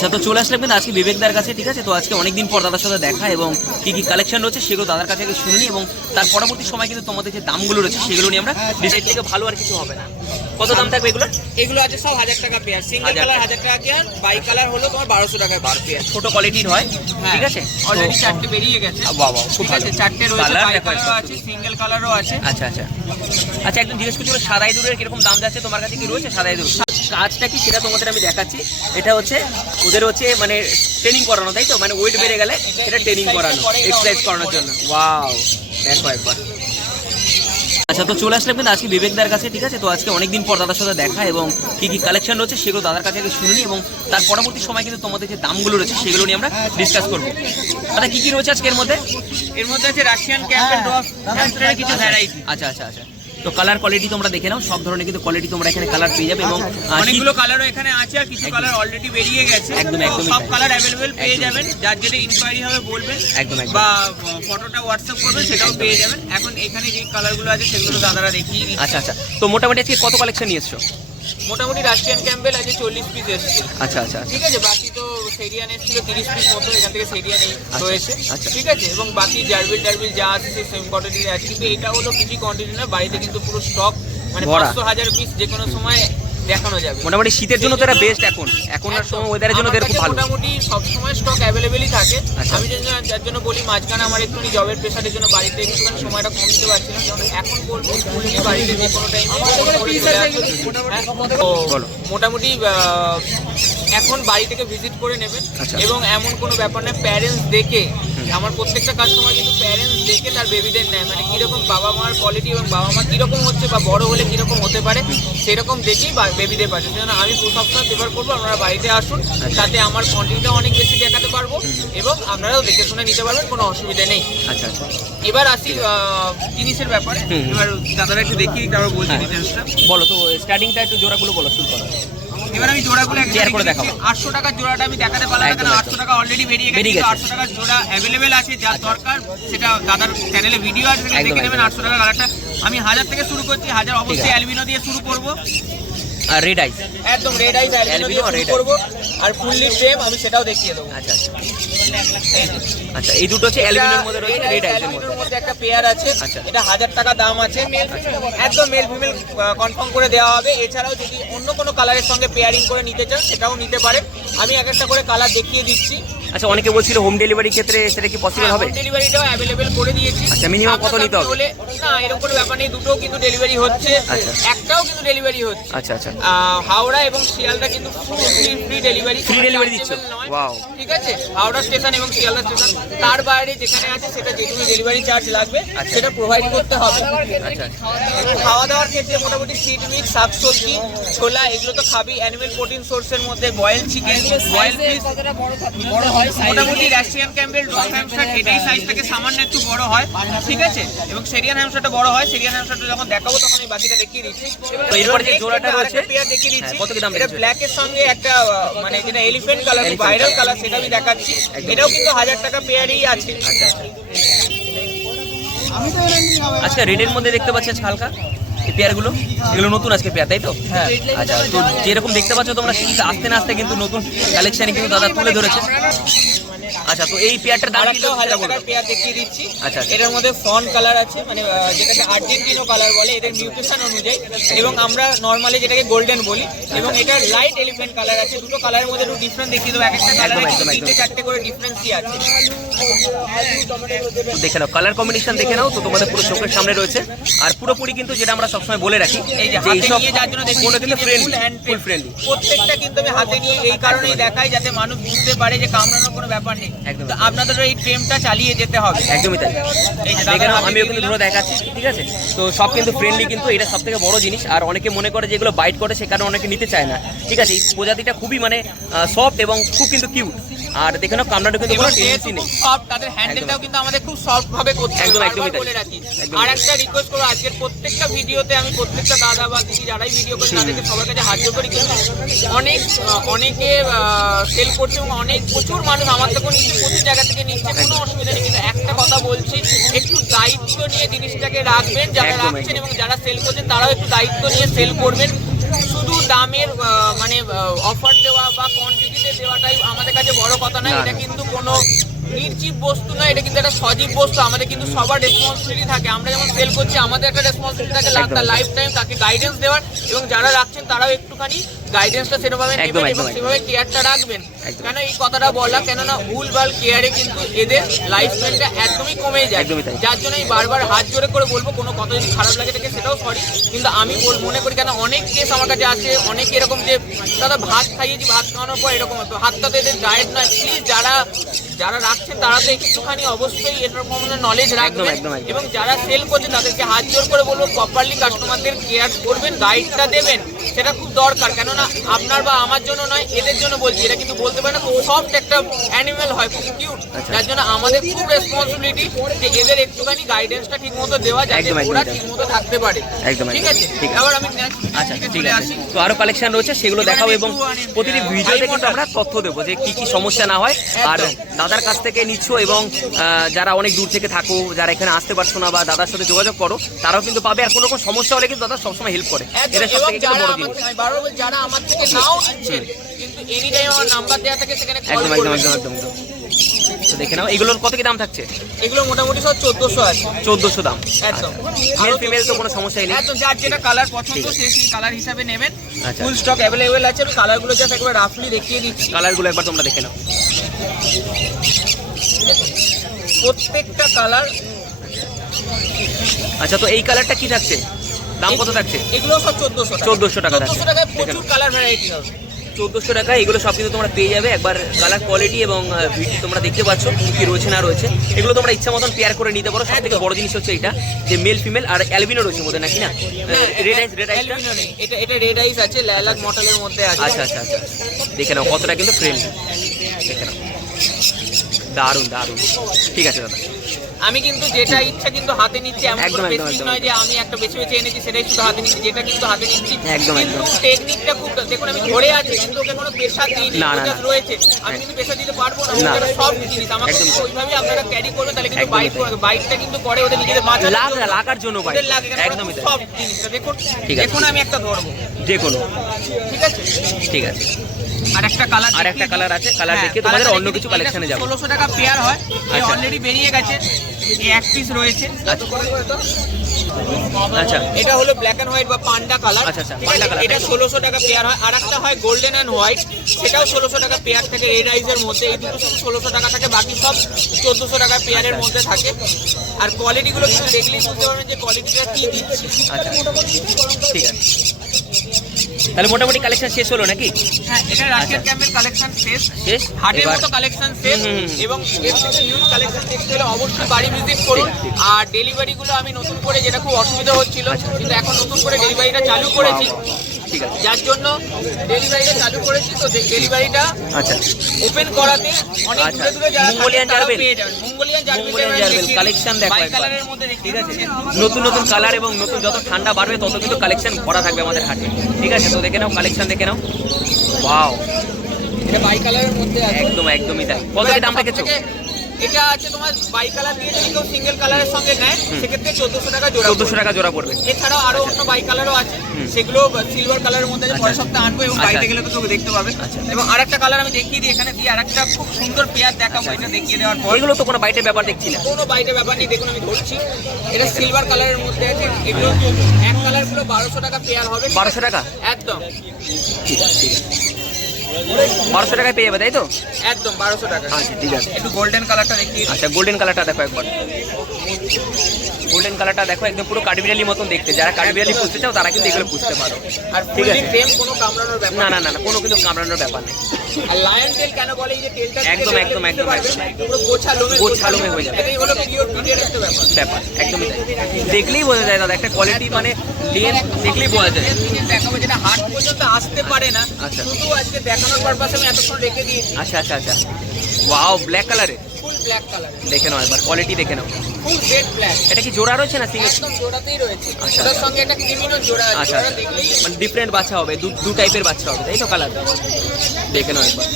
আচ্ছা তো চলে আসলাম কিন্তু আজকে বিবেকদার কাছে ঠিক আছে? তো আজকে অনেকদিন পর দাদার সাথে দেখা এবং কি কি কালেকশন রয়েছে সেগুলো দাদার কাছে আগে শুনে নিই এবং তার পরবর্তী সময় কিন্তু তোমাদের যে দামগুলো রয়েছে সেগুলো নিয়ে আমরা ডিসাইড থেকে ভালো আর কিছু হবে না। কত দাম থাকবে এগুলো এগুলো আছে সব হাজার টাকা পেয়ার সিঙ্গেল কালার হাজার টাকা পেয়ার বাই কালার হলো তোমার বারোশো টাকায় বার পেয়ার ছোট কোয়ালিটির হয় ঠিক আছে? অলরেডি চারটে বেরিয়ে গেছে। বাহ, খুব ঠিক ভালো। আছে চারটে রয়েছে বাই কালারও আছে সিঙ্গেল কালারও আছে। আচ্ছা আচ্ছা। আচ্ছা একদম জিজ্ঞেস করছিল সাদাই দুধের কীরকম দাম যাচ্ছে তোমার কাছে কি রয়েছে? সাদাই দুধ। কাজটা কি সেটা তোমাদের আমি দেখাচ্ছি। এটা হচ্ছে ওদের হচ্ছে মানে ট্রেনিং করানো তাই তো? মানে ওয়েট বেড়ে গেলে এটা ট্রেনিং করানো এক্সারসাইজ করানোর জন্য। ওয়াও দেখো একবার। আচ্ছা তো চলে আসলাম কিন্তু আজকে বিবেকদার কাছে ঠিক আছে? তো আজকে অনেকদিন পর দাদার সাথে দেখা এবং কি কি কালেকশন রয়েছে সেগুলো দাদার কাছে আগে শুনে নিই এবং তার পরবর্তী সময় কিন্তু তোমাদের যে দামগুলো রয়েছে সেগুলো নিয়ে আমরা ডিসকাস করব। দাদা কি কি রয়েছে আজকের মধ্যে? এর মধ্যে আছে রাশিয়ান ক্যাম্পেল ডগ কিছু ভ্যারাইটি আচ্ছা আচ্ছা আচ্ছা। তো কালার কোয়ালিটি তোমরা দেখে নাও সব ধরনের কিন্তু কোয়ালিটি তোমরা এখানে কালার পেয়ে যাবে এবং আহ, অনেকগুলো কালারও এখানে আছে আর কিছু কালার অলরেডি বেরিয়ে গেছে। একদম, একদম সব কালার অ্যাভেলেবেল পেয়ে যাবেন। যার যেটা ইনকোয়ারি হবে বলবেন একদম, একদম। বা ফটোটা হোয়াটসঅ্যাপ করবেন সেটাও পেয়ে যাবেন। এখন এখানে যে কালারগুলো আছে সেগুলো দাদারা দেখিয়ে আচ্ছা আচ্ছা। তো মোটামুটি আজকে কত কালেকশন নিয়ে এসছো মোটামুটি রাশিয়ান ক্যাম্পেল আজকে চল্লিশ পিস এসেছে। আচ্ছা আচ্ছা আচ্ছা। ঠিক আছে বাকি তো সেরিয়ান এসেছিল তিরিশ পিস মতো এখান থেকে সেরিয়ান এই রয়েছে আচ্ছা। ঠিক আছে এবং বাকি জার্বিল টার্বিল যা আছে সেই সেম কোয়ান্টিটি আছে। কিন্তু এটা হলো কিছু কোয়ান্টিটি না বাড়িতে কিন্তু পুরো স্টক মানে পাঁচশো হাজার পিস যে কোনো সময় দেখানো যাবে। মোটামুটি শীতের জন্য তো এটা বেস্ট এখন। এখন আর সময় ওয়েদারের জন্য এটা খুব ভালো। মোটামুটি সব সময় স্টক অ্যাভেলেবেলই থাকে। আচ্ছা। আমি যার জন্য- যার জন্য বলি মাঝখানে আমার একটুখানি জবের প্রেশারের জন্য বাড়িতে একটুখানি সময়টা কম দিতে পারছি না। কারণ এখন বলব ফুললি বাড়িতে যে কোনো টাইমে মোটামুটি এখন বাড়ি থেকে ভিজিট করে নেবেন। আচ্ছা। এবং এমন কোনো ব্যাপার না প্যারেন্টস দেখে আমার প্রত্যেকটা কাস্টমার কিন্তু প্যারেন্টস দেখে তার বেবিদের নেয়। মানে কীরকম বাবা মার কোয়ালিটি এবং বাবা মা কীরকম হচ্ছে বা বড় হলে কীরকম হতে পারে সেরকম দেখেই বা- বেবিদের পাচ্ছে সেজন্য আমি সবসময় প্রেফার করব আপনারা বাড়িতে আসুন তাতে আমার কোয়ান্টিটিটা অনেক বেশি দেখাতে পারব এবং আপনারাও দেখে শুনে নিতে পারবেন কোনো অসুবিধা নেই। আচ্ছা আচ্ছা। এবার আসি জিনিসের ব্যাপারে। এবার দাদারা একটু দেখিয়ে তারপর বলছি। ডিটেলসটা বলো তো স্টার্টিংটা একটু জোড়াগুলো বলো শুরু করো। এবার আমি জোড়াগুলো Share করে দেখাবো। আটশো টাকার জোড়াটা আমি দেখাতে পারলাম না কারণ একদম। আটশো টাকা অলরেডি বেরিয়ে গেছে গেছে। আটশো টাকার জোড়া অ্যাভেলেবেল আছে যার দরকার সেটা দাদার চ্যানেলে ভিডিও আছে দেখে নেবেন একদম। আটশো টাকা কালারটা আমি হাজার থেকে শুরু করছি হাজার। অবশ্যই অ্যালবিনো দিয়ে শুরু করব আর রেড আইস একদম রেড আইস অ্যালবিনো রেড দিয়ে আর রেড করব আর ফুললি ফ্রেম আমি সেটাও দেখিয়ে দেবো। আচ্ছা আচ্ছা। আচ্ছা এই দুটো হচ্ছে অ্যালবিনোর মধ্যে রয়েছে রেড আইসের মধ্যে। মধ্যে একটা পেয়ার আছে আচ্ছা। এটা হাজার টাকা দাম আছে। একদম মেল ফিমেল কনফার্ম করে দেওয়া হবে। এছাড়াও যদি অন্য কোনো কালারের সঙ্গে পেয়ারিং করে নিতে চান সেটাও নিতে পারে। আমি এক একটা করে কালার দেখিয়ে দিচ্ছি। আচ্ছা অনেকে বলছিল হোম ডেলিভারি ক্ষেত্রে সেটা কি পসিবল হবে? ডেলিভারিটাও অ্যাভেলেবেল করে দিয়েছি। আচ্ছা, minimum কত নিতে হবে? না এরকম কোনো ব্যাপার নেই দুটোও কিন্তু ডেলিভারি হচ্ছে। আচ্ছা। একটাও কিন্তু ডেলিভারি হচ্ছে। আচ্ছা আচ্ছা। হাওড়া এবং শিয়ালদা কিন্তু free free delivery Free delivery দিচ্ছ? Wow. ঠিক আছে? হাওড়া স্টেশন এবং শিয়ালদা স্টেশন তার বাইরে যেখানে আছে সেটা যেটুকু ডেলিভারি চার্জ লাগবে আচ্ছা। সেটা প্রোভাইড করতে হবে। আচ্ছা খাওয়া দাওয়ার ক্ষেত্রে মোটামুটি সিড মিট শাকসবজি ছোলা এগুলো তো খাবি। অ্যানিমেল প্রোটিন সোর্সের মধ্যে বয়েল চিকেন বয়েল ফিশ মোটামুটি রাশিয়ান ক্যাম্বেল ডগ হ্যামস্টার এটাই সাইজ থেকে সামান্য একটু বড় হয় ঠিক আছে? এবং সেরিয়ান হ্যামস্টারটা বড় হয় সেরিয়ান হ্যামস্টারটা যখন দেখাবো তখন আমি বাকিটা দেখিয়ে দিচ্ছি। তো এরপরে যে জোড়াটা রয়েছে, পেয়ার দেখিয়ে দিচ্ছি। হ্যাঁ, কত কি দাম এটা ব্ল্যাক এর সঙ্গে একটা মানে যেটা এলিফ্যান্ট কালার ভাইরাল কালার সেটা আমি দেখাচ্ছি। এটাও কিন্তু হাজার টাকা পেয়ারই আছে। আচ্ছা আচ্ছা। আচ্ছা রেডের মধ্যে দেখতে পাচ্ছি হালকা? এই পেয়ারগুলো? এগুলো নতুন আজকে পেয়ার তাই তো? হ্যাঁ। আচ্ছা তো যেরকম দেখতে পাচ্ছ তোমরা শীত আসতে না আসতে কিন্তু নতুন কালেকশানে কিন্তু দাদা তুলে ধরেছে। আচ্ছা তো এই পেয়ারটার দাম কি? হাজার টাকার পেয়ার দেখিয়ে দিচ্ছি। আচ্ছা, আচ্ছা। এটার মধ্যে ফন কালার আছে মানে যেটাকে আর্জেন্টিনো কালার বলে এদের নিউট্রিশন অনুযায়ী। এবং আমরা নর্মালি যেটাকে গোল্ডেন বলি এবং এটা লাইট এলিফ্যান্ট কালার আছে। দুটো কালারের মধ্যে একটু ডিফারেন্স দেখিয়ে দেবো। এক একটা কালারে তিনটে চারটে করে ডিফারেন্সই আছে। দেখে নাও কালার কম্বিনেশন দেখে নাও তো তোমাদের পুরো চোখের সামনে রয়েছে। আর পুরোপুরি কিন্তু যেটা আমরা সবসময় বলে রাখি যে এইসব কোনো কিন্তু ফ্রেন্ডলি ফুল ফ্রেন্ডলি প্রত্যেকটা কিন্তু আমি হাতে নিয়ে এই কারণেই দেখাই যাতে মানুষ বুঝতে পারে যে কামড়ানোর কোনো ব্যাপার নেই। একদম। আপনাদের এই ট্রেমটা চালিয়ে যেতে হবে। একদমই তাই। দেখে নাও আমিও কিন্তু। দেখাচ্ছি ঠিক আছে? তো সব কিন্তু ফ্রেন্ডলি কিন্তু এটা সব থেকে বড় জিনিস আর অনেকে মনে করে যে এগুলো বাইট করে সে কারণে অনেকে নিতে চায় না। ঠিক আছে এই প্রজাতিটা খুবই মানে সফট এবং খুব কিন্তু কিউট আর দেখে নাও কামড়াটা কিন্তু কোনো টেন্ডেন্সি নেই। সফট তাদের হ্যান্ডেলটাও কিন্তু আমাদের খুব সফট ভাবে করতে হবে। একদম, বারবার বলে রাখি। আর একটা রিকোয়েস্ট করব আজকের প্রত্যেকটা ভিডিওতে আমি প্রত্যেকটা দাদা বা দিদি যারাই ভিডিও করে তাদেরকে সবার কাছে হাত জোর করি কিন্তু অনেক অনেকে সেল করছে এবং অনেক প্রচুর মানুষ আমার নিচ্ছে প্রচুর জায়গা থেকে নিচ্ছে কোনো অসুবিধা নেই। কিন্তু একটা কথা বলছি একটু দায়িত্ব নিয়ে জিনিসটাকে রাখবেন যারা রাখছেন এবং যারা সেল করছেন তারাও একটু দায়িত্ব নিয়ে সেল করবেন। শুধু দামের মানে অফার দেওয়া বা কোয়ান্টিটিতে দেওয়াটাই আমার যে বড় কথা নয় না, এটা কিন্তু কোনো নির্জীব বস্তু না এটা কিন্তু একটা সজীব বস্তু আমাদের কিন্তু সবার রেসপন্সিবিলিটি থাকে আমরা যেমন সেল করছি আমাদের একটা রেসপন্সিবিলিটি থাকে। লাইফ টাইম তাকে গাইডেন্স দেওয়ার এবং যারা রাখছেন তারাও একটুখানি গাইডেন্সটা সেরকমভাবে একদম, এবং। সেভাবে কেয়ারটা রাখবেন। কেন এই কথাটা বলা কেননা ভুলভাল কেয়ারে কিন্তু এদের লাইফ স্প্যানটা একদমই কমে যায়। যার জন্য আমি বারবার হাত জোরে করে বলব কোনো কথা যদি খারাপ লাগে থাকে সেটাও সরি কিন্তু আমি মনে করি কেন অনেক কেস আমার কাছে আছে অনেক এরকম যে দাদা ভাত খাইয়েছি ভাত খাওয়ানোর পর এরকম হতো। হাতটা তো এদের ডায়েট নয়। প্লিজ যারা যারা রাখছেন তারা তো একটুখানি অবশ্যই এরকম নলেজ রাখবেন। এবং যারা সেল করছেন তাদেরকে হাত জোর করে বলব প্রপারলি কাস্টমারদের কেয়ার করবেন গাইডটা দেবেন। সেটা খুব দরকার কেননা আপনার বা আমার জন্য নয় এদের জন্য বলছি। এটা কিন্তু বলতে পারে না খুব সফট একটা অ্যানিমেল হয় খুব কিউট আচ্ছা। যার জন্য আমাদের খুব রেসপন্সিবিলিটি যে এদের একটুখানি গাইডেন্সটা ঠিক মতো দেওয়া যাতে ওরা ঠিক মতো থাকতে পারে। একদম, ঠিক আছে। এবার আমি আচ্ছা ঠিক আছে। তো আরও কালেকশন রয়েছে সেগুলো দেখাবো এবং প্রতিটি ভিডিওতে কিন্তু আমরা তথ্য দেবো যে কি কি সমস্যা না হয়। আর দাদার কাছ থেকে নিচ্ছ এবং যারা অনেক দূর থেকে থাকো যারা এখানে আসতে পারছ না বা দাদার সাথে যোগাযোগ করো তারাও কিন্তু পাবে। আর কোনো রকম সমস্যা হলে কিন্তু দাদা সবসময় হেল্প করে। এটা সব থেকে কিন্তু যারা বড় আমার জিনিস থেকে- আমি বারবার বলছি, যারা আমার থেকে নাও নিচ্ছেন কিন্তু এনি টাইম আমার নাম্বার দেওয়া থাকে সেখানে কল একদম একদম একদম একদম একদম। তো দেখে নাও এগুলোর কত কি দাম থাকছে? এগুলো মোটামুটি সব চোদ্দশো আছে। চোদ্দশো দাম। একদম। মেল ফিমেল তো কোনো সমস্যাই নেই। একদম যার যেটা কালার পছন্দ সে সেই কালার হিসাবে নেবেন। আচ্ছা। ফুল স্টক অ্যাভেলেবেল আছে আমি কালারগুলো জাস্ট একবার রাফলি দেখিয়ে দিচ্ছি। কালারগুলো একবার তোমরা দেখে নাও। প্রত্যেকটা কালার আচ্ছা তো এই কালারটা কি থাকছে? দাম কত থাকছে? এগুলো সব চোদ্দশো 1400 টাকা চোদ্দশো। টাকায় প্রচুর কালার ভ্যারাইটি হবে। চোদ্দোশো টাকা এগুলো সব কিন্তু তোমরা পেয়ে যাবে। একবার কালার কোয়ালিটি এবং ভিডিও তোমরা দেখতে পাচ্ছ কি রয়েছে না রয়েছে। এগুলো তোমরা ইচ্ছা মতন পেয়ার করে নিতে পারো। সব থেকে বড় জিনিস হচ্ছে এটা যে মেল ফিমেল আর অ্যালবিনো রয়েছে মধ্যে নাকি না? রেড আইস রেড নেই। এটা এটা রেড আইস আছে লাইলাক মডেলের মধ্যে আছে। আচ্ছা আচ্ছা আচ্ছা দেখে নাও কতটা কিন্তু ফ্রেন্ডলি দেখে নাও। দারুণ দারুণ। ঠিক আছে দাদা। আমি কিন্তু যেটা ইচ্ছা কিন্তু হাতে নিচ্ছি এমন কোনো বেসিক নয় যে আমি একটা বেছে বেছে এনেছি সেটাই শুধু হাতে নিচ্ছি যেটা কিন্তু হাতে নিচ্ছি একদম, কিন্তু একদম। টেকনিকটা খুব দেখুন আমি ধরে আছি কিন্তু ওকে কোনো পেশা দিইনি না, না, রয়েছে আমি কিন্তু প্রেশার দিতে পারব না না। সব জিনিস আমাকে ওইভাবে আপনারা ক্যারি করবেন তাহলে কিন্তু বাইক। বাইকটা কিন্তু করে ওদের নিজেদের লাগ জন্য। লাগার জন্য বাইক? একদমই সব জিনিসটা দেখুন। দেখুন আমি একটা ধরবো যে কোনো ঠিক আছে ঠিক আছে আর একটা কালার আর একটা কালার আছে কালার দেখে তোমাদের অন্য কিছু কালেকশনে যাব। ষোলোশো টাকা পেয়ার হয় আচ্ছা। অলরেডি বেরিয়ে গেছে। এই এক পিস রয়েছে। আচ্ছা। এটা হলো ব্ল্যাক এন্ড হোয়াইট বা পান্ডা কালার আচ্ছা, আচ্ছা, পান্ডা এটা তাই তো? ষোলোশো টাকা পেয়ার হয়। আর একটা হয় গোল্ডেন অ্যান্ড হোয়াইট সেটাও ষোলোশো টাকা পেয়ার থাকে রেড আইসের মধ্যে। এই দুটো শুধু ষোলোশো টাকা থাকে বাকি সব চোদ্দোশো টাকা পেয়ারের আচ্ছা। মধ্যে থাকে। আর কোয়ালিটিগুলো কিন্তু দেখলেই বুঝতে পারবেন যে কোয়ালিটিটা কি দিচ্ছে। আচ্ছা। ঠিক আছে। তাহলে মোটামুটি কালেকশন শেষ হলো নাকি হ্যাঁ এটা রাশিয়ান আচ্ছা। ক্যাম্পের কালেকশন শেষ শেষ হাটের এবার মতো কালেকশন শেষ। এবং এর থেকে হিউজ কালেকশন দেখতে হলে অবশ্যই বাড়ি ভিজিট করুন। আর ডেলিভারিগুলো আমি নতুন করে যেটা খুব অসুবিধা হচ্ছিল আচ্ছা। কিন্তু এখন নতুন করে ডেলিভারিটা চালু করেছি ঠিক আছে। যার জন্য ডেলিভারিটা চালু করেছি তো ডেলিভারিটা আচ্ছা। ওপেন করাতে অনেক আচ্ছা। দূরে দূরে যারা Mongolian gerbil? Mongolian gerbil collection দেখো। কালারের মধ্যে ঠিক আছে। নতুন নতুন কালার এবং নতুন যত ঠান্ডা বাড়বে তত কিন্তু কালেকশন ভরা থাকবে আমাদের হাটে। ঠিক আছে তো দেখে নাও কালেকশন দেখে নাও। ওয়াও এটা বাই কালারের মধ্যে একদম একদমই তাই। কত দাম রেখেছো এটা আছে তোমার বাই কালার দিয়ে যদি কেউ সিঙ্গেল কালারের সঙ্গে নেয় সেক্ষেত্রে চোদ্দশো টাকা জোড়া চোদ্দশো টাকা জোড়া পড়বে। এছাড়াও আরও অন্য বাই কালারও আছে। সেগুলো সিলভার কালারের মধ্যে আছে, পরের আচ্ছা। সপ্তাহে আনব এবং আচ্ছা। বাড়িতে গেলে তো তোকে দেখতে পাবে। আচ্ছা। এবং আরেকটা কালার আমি দেখিয়ে দিই এখানে দিয়ে আরেকটা খুব সুন্দর পেয়ার দেখাবো এটা দেখিয়ে দেওয়ার পর। এগুলো তো কোনো বাইটের ব্যাপার দেখছি না। কোনো বাইরে ব্যাপার নেই দেখুন আমি ধরছি। এটা সিলভার কালারের মধ্যে আছে। এগুলো এক কালারগুলো বারোশো টাকা পেয়ার হবে। বারোশো টাকা? একদম। ঠিক আছে ঠিক আছে। বারোশো টাকায় পেয়ে যাবে তাই তো? একদম বারোশো টাকা। আচ্ছা ঠিক আছে। একটু গোল্ডেন কালারটা দিই। আচ্ছা গোল্ডেন কালারটা দেখো একবার। গোল্ডেন কালারটা দেখো একদম পুরো কাঠবিড়ালি মতন দেখতে। যারা কাঠবিড়ালি পুষতে চাও তারা কিন্তু এগুলো পুষতে পারো। আর ঠিক আছে। ফ্রেম কোনো কামড়ানোর ব্যাপার না না না কোনো কিন্তু কামড়ানোর ব্যাপার নেই। আর লায়ন টেল কেন বলে? এই যে টেলটা একদম, একদম, একদম। পুরো হয়ে যাবে। এটাই হলো পিওর পিডিয়ার একটা ব্যাপার। ব্যাপার একদমই তাই। দেখলেই বোঝা যায় দাদা একটা কোয়ালিটি মানে লেন দেখলেই বোঝা যায় এর থেকে দেখাবো যেটা হাট পর্যন্ত আসতে পারে না। আচ্ছা। শুধু আজকে দেখানোর পারপাসে আমি এতক্ষণ রেখে দিয়েছি। আচ্ছা আচ্ছা আচ্ছা। ওয়াও ব্ল্যাক কালারে ফুল ব্ল্যাক কালার দেখে নাও একবার কোয়ালিটি দেখে নাও। ফুল রেড ব্ল্যাক এটা কি জোড়া রয়েছে না সিঙ্গেল একদম জোড়াতেই রয়েছে। আচ্ছা। ওটার সঙ্গে একটা ক্রিমিনো জোড়া আছে আচ্ছা আচ্ছা। মানে ডিফারেন্ট বাচ্চা হবে দু দু টাইপের বাচ্চা হবে তাই তো কালার দেখে নাও একবার।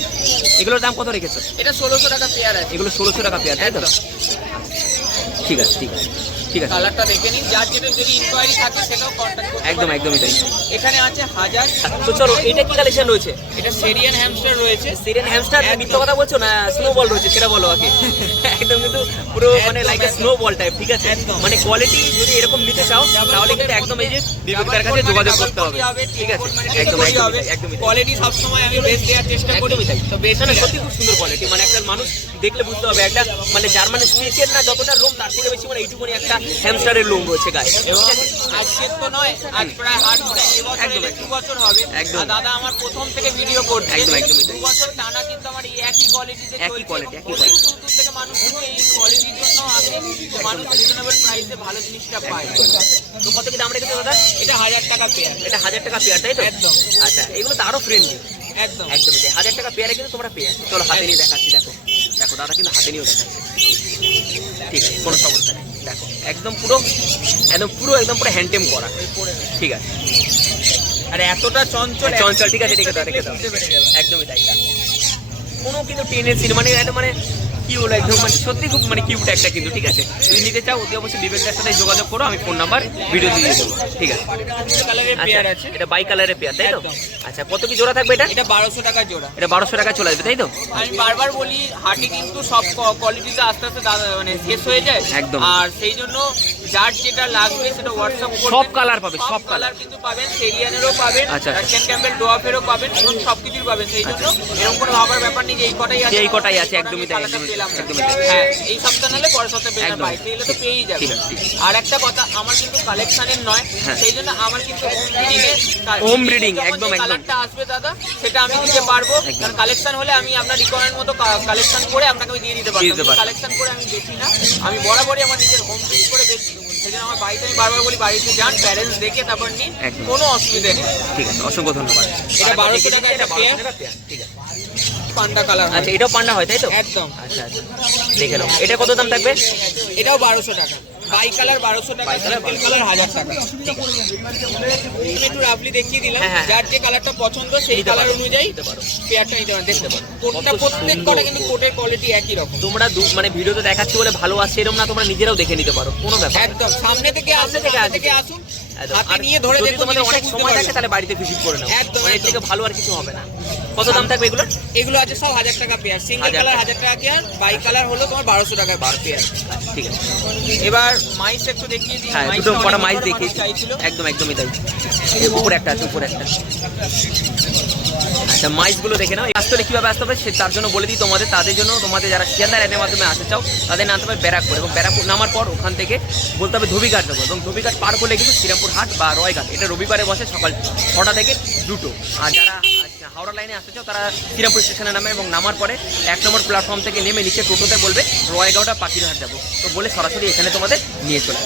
এগুলোর দাম কত রেখেছো? এটা ষোলোশো টাকা পেয়ার আছে। এগুলো ষোলোশো টাকা পেয়ার তাই তো? ঠিক আছে ঠিক আছে। ঠিক আছে। কালারটা দেখে নিন। যার যেটা যদি ইনকোয়ারি থাকে সেটাও কন্ট্যাক্ট করতে একদম একদমই তাই। এখানে আছে হাজার তো চলো এটা কি কালেকশন রয়েছে? এটা সেরিয়ান হ্যামস্টার রয়েছে। Syrian hamster. মিথ্যা কথা বলছো না স্নো বল রয়েছে সেটা বলো আগে। একদম কিন্তু পুরো মানে লাইক একদম। স্নো বল টাইপ ঠিক আছে। মানে কোয়ালিটি যদি এরকম নিতে চাও তাহলে কিন্তু একদম এই যে কাছে যোগাযোগ করতে হবে। ঠিক আছে। একদম একদম। কোয়ালিটি সবসময় আমি বেস্ট দেওয়ার চেষ্টা করি। তাই। তো বেস্ট না, না, সত্যি খুব সুন্দর কোয়ালিটি মানে একটা মানুষ দেখলে বুঝতে হবে একটা মানে জার্মানের স্পেসিয়াল না যতটা লোম তার থেকে বেশি মানে এইটুকুনি একটা হ্যামস্টারের লোম রয়েছে গায়ে। এবং ঠিক তো নয় আজ প্রায় প্রায় একদম, দু বছর হবে একদম। দাদা আমার প্রথম থেকে ভিডিও করছে একদম, একদমই তাই। দু বছর টানা কিন্তু আমার এই একই কোয়ালিটিতে একই এবং একই দূর দূর থেকে মানুষ এই কোয়ালিটির জন্য আসে মানুষ রিজনেবল প্রাইসে ভালো জিনিসটা পায়। তো কত কি দাম রেখেছে দাদা? এটা হাজার টাকা পেয়ার এটা হাজার টাকা পেয়ার তাই তো? একদম। আচ্ছা এগুলো তো আরও ফ্রেন্ডলি একদম। একদমই তাই হাজার টাকা পেয়ারে কিন্তু তোমরা পেয়ে চলো হাতে নিয়ে দেখাচ্ছি দেখো। দেখো দাদা কিন্তু হাতে নিয়েও দেখাচ্ছে। ঠিক আছে কোনো সমস্যা নেই। দেখো। একদম পুরো একদম পুরো একদম পুরো হ্যান্ডটেম করা। ঠিক আছে। আর এতটা চঞ্চল চঞ্চল ঠিক আছে ঠিক আছে রেখে দাও। পেরে যাবে। একদমই তাই। কোনো কিন্তু টেনে সিনেমা মানে একটা মানে কি বলো একদম মানে সত্যি খুব মানে কিউট একটা কিন্তু ঠিক আছে? তুমি নিতে চাও অতি অবশ্যই বিবেকদার সাথে যোগাযোগ করো আমি ফোন নাম্বার ভিডিও দিয়ে দেবো ঠিক আছে? আচ্ছা পেয়ার আছে। এটা বাই কালারের পেয়ার তাই তো? আচ্ছা কত কি জোড়া থাকবে এটা? এটা বারোশো টাকা জোড়া। এটা বারোশো টাকা চলে আসবে তাই তো? আমি বারবার বলি হাটে কিন্তু সব কোয়ালিটিতে আস্তে আস্তে মানে শেষ হয়ে যায়। একদম। আর সেই জন্য যার যেটা লাগবে সেটা হোয়াটসঅ্যাপ সব colour পাবে, সব সব কালার কিন্তু পাবেন সেরিয়ানেরও পাবেন আচ্ছা। রাশিয়ান ক্যাম্পেল ডোয়াফেরও পাবেন এবং সবকিছুই পাবেন। সেই জন্য এরকম কোনো ভাবার ব্যাপার নেই এই কটাই আছে। এই কটাই আছে, একদমই তাই, একদমই পেলাম তাই। হ্যাঁ। এই সপ্তাহ নাহলে পরের সপ্তাহে এলে তো পেয়েই যাবে। আর একটা কথা আমার কিন্তু কালেকশনের নয় হ্যাঁ। সেই জন্য আমার কিন্তু হোম ব্রিডিং একদম। কালারটা আসবে দাদা সেটা আমি দিতে পারব। কারণ কালেকশন হলে আমি আপনার রিকোয়ারমেন্ট মতো কালেকশন করে আপনাকে আমি দিয়ে দিতে পারব। কালেকশন করে আমি দেখি না। আমি বরাবরই আমার নিজের হোম ব্রিড করে আমার বাড়িতে আমি বারবার বলি বাড়িতে যান প্যারেন্টস দেখে তারপর নিন। কোনো অসুবিধা নেই। ঠিক আছে অসংখ্য ধন্যবাদ। এটা আরেকবার 1200 দেখিয়ে টাকা এটা একটা 1200 পেয়ার। টাকা পেয়ার, ঠিক আছে। পান্ডা কালার আচ্ছা এটাও পান্ডা হয় তাই তো? একদম। আচ্ছা আচ্ছা। দেখে নাও। এটা কত দাম থাকবে? এটাও বারোশো টাকা। বাই কালার বারোশো টাকা সিঙ্গেল কালার হাজার টাকা। একটু রাফলি দেখিয়ে দিলাম। হ্যাঁ, হ্যাঁ। যার যে কালারটা পছন্দ সেই কালার অনুযায়ী পেয়ারটা নিতে পারেন দেখতে পারো। কোটটা কত প্রত্যেক কটা কিন্তু কোটের কোয়ালিটি একই রকম। তোমরা মানে ভিডিওতে দেখাচ্ছি বলে ভালো আসছে এরকম না তোমরা নিজেরাও দেখে নিতে পারো। কোনো ব্যাপার একদম। সামনে থেকে আসুন সামনে থেকে আসুন। হাতে আর নিয়ে ধরে যদি তোমাদের অনেক সময় থাকে তাহলে বাড়িতে ভিজিট করে নাও। একদম, মানে এর থেকে ভালো আর কিছু হবে না। কত দাম থাকবে এগুলো? এগুলো আছে সব হাজার টাকা পেয়ার সিঙ্গেল কালার হাজার টাকা পেয়ার বাই কালার হলো তোমার বারোশো টাকা বার পেয়ার ঠিক আছে। এবার মাইস একটু দেখিয়ে দিই। হ্যাঁ দুটো কটা মাইস বড় দেখিয়েছি। একদম একদমই তাই। উপরে একটা আছে উপরে একটা। আচ্ছা মাইসগুলো দেখে নাও। আসলে কীভাবে আসতে হবে তার জন্য বলে দিই তোমাদের, তাদের জন্য তোমাদের যারা শিয়ালদার অ্যাপের মাধ্যমে আসতে চাও, তাদের নামতে হবে ব্যারাকপুর এবং ব্যারাকপুর নামার পর ওখান থেকে বলতে হবে ধোবিঘাট যাব এবং ধোবিঘাট পার করলে কিন্তু শ্রীরামপুর হাট বা রয়ঘাট, এটা রবিবারে বসে সকাল ছটা থেকে দুটো। আর যারা হাওড়া লাইনে আসতে চাও, তারা শ্রীরামপুর স্টেশনে নামে এবং নামার পরে এক নম্বর প্ল্যাটফর্ম থেকে নেমে নিচে টোটোতে বলবে, রয়গাঁওটা পাখিরহাট যাব। তো বলে সরাসরি এখানে তোমাদের নিয়ে চলে